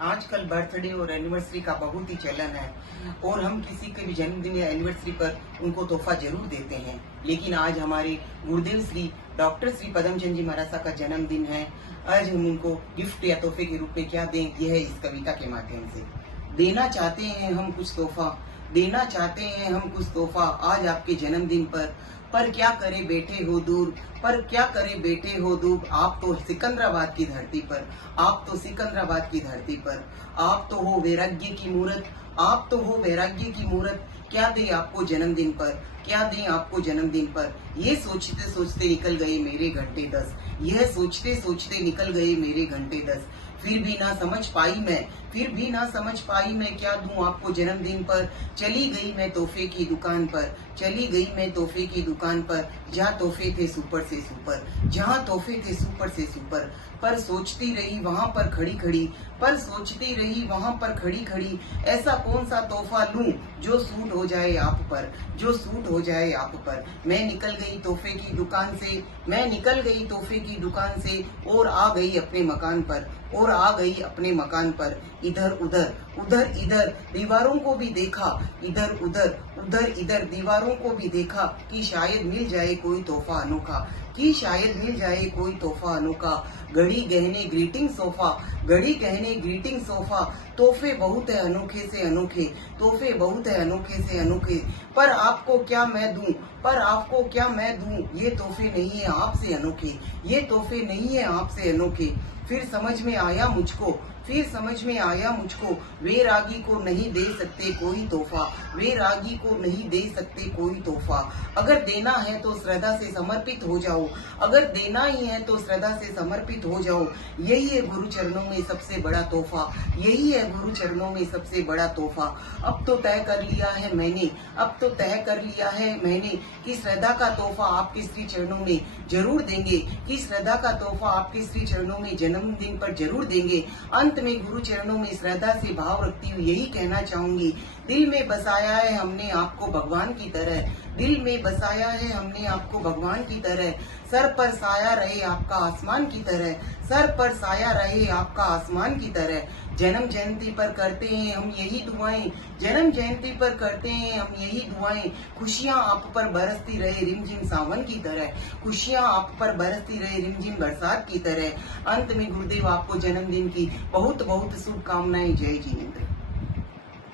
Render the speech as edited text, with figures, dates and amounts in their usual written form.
आजकल बर्थडे और एनिवर्सरी का बहुत ही चलन है और हम किसी के भी जन्मदिन या एनिवर्सरी पर उनको तोहफा जरूर देते हैं। लेकिन आज हमारे गुरुदेव श्री डॉक्टर श्री पदमचंद जी महाराज का जन्मदिन है। आज हम उनको गिफ्ट या तोहफे के रूप में क्या दें, यह है इस कविता के माध्यम से। देना चाहते हैं हम कुछ तोहफा, देना चाहते हैं हम कुछ तोहफा आज आपके जन्मदिन पर क्या करे बैठे हो दूर, पर क्या करे बैठे हो दूर। आप तो सिकंदराबाद की धरती पर, आप तो सिकंदराबाद की धरती पर, आप तो हो वैराग्य की मूरत, आप तो हो वैराग्य की मूरत। क्या दे आपको जन्मदिन पर, क्या दें आपको जन्मदिन पर। ये सोचते सोचते निकल गए मेरे घंटे 10, यह सोचते सोचते निकल गए मेरे घंटे 10। फिर भी ना समझ पाई मैं, फिर भी ना समझ पाई मैं क्या दूं आपको जन्मदिन पर। चली गई मैं तोहफे की दुकान पर, चली गई मैं तोहफे की दुकान पर, जहाँ तोहफे थे सुपर से सुपर, जहाँ तोहफे थे सुपर से सुपर। पर सोचती रही वहाँ पर खड़ी खड़ी, पर सोचती रही वहाँ पर खड़ी खड़ी, ऐसा कौन सा तोहफा लूं जो सूट हो जाए आप पर, जो सूट हो जाए आप पर। मैं निकल गई तोहफे की दुकान से, मैं निकल गई तोहफे की दुकान से और आ गई अपने मकान पर, और आ गई अपने मकान पर। इधर उधर उधर इधर दीवारों को भी देखा, इधर उधर उधर इधर दीवारों को भी देखा, कि शायद मिल जाए कोई तोहफा अनोखा, कि शायद मिल जाए कोई तोहफा अनोखा। घड़ी गहने ग्रीटिंग सोफा, घड़ी गहने ग्रीटिंग सोफा, तोहफे बहुत है अनोखे से अनोखे, तोहफे बहुत है अनोखे से अनोखे। पर आपको क्या मैं दूं, पर आपको क्या मैं दूं, ये तोहफे नहीं है आपसे अनोखे, ये तोहफे नहीं है आपसे अनोखे। फिर समझ में आया मुझको, फिर समझ में आया मुझको, वे रागी को नहीं दे सकते कोई तोहफा, वे रागी को नहीं दे सकते कोई तोहफा। अगर देना है तो श्रद्धा से समर्पित हो जाओ, अगर देना ही है तो श्रद्धा से समर्पित हो जाओ। यही है गुरु चरणों में सबसे बड़ा तोहफा, यही है गुरु चरणों में सबसे बड़ा तोहफा। अब तो तय कर लिया है मैंने, अब तो तय कर लिया है मैंने, कि श्रद्धा का तोहफा आपके श्री चरणों में जरूर देंगे, कि श्रद्धा का तोहफा आपके श्री चरणों में जन्मदिन पर जरूर देंगे। अंत में गुरु चरणों में श्रद्धा से भाव रखती हुई यही कहना चाहूंगी, दिल में बसाया है हमने आपको भगवान की तरह, दिल में बसाया है हमने आपको भगवान की तरह। सर पर साया रहे आपका आसमान की तरह, सर पर साया रहे आपका आसमान की तरह। जन्म जयंती पर करते हैं हम यही दुआएं, जन्म जयंती पर करते हैं हम यही दुआएं। खुशियां आप पर बरसती रहे रिमझिम सावन की तरह, खुशियां आप पर बरसती रहे रिमझिम बरसात की तरह। अंत में गुरुदेव आपको जन्मदिन की बहुत बहुत शुभकामनाएं। जय जिनेंद्र।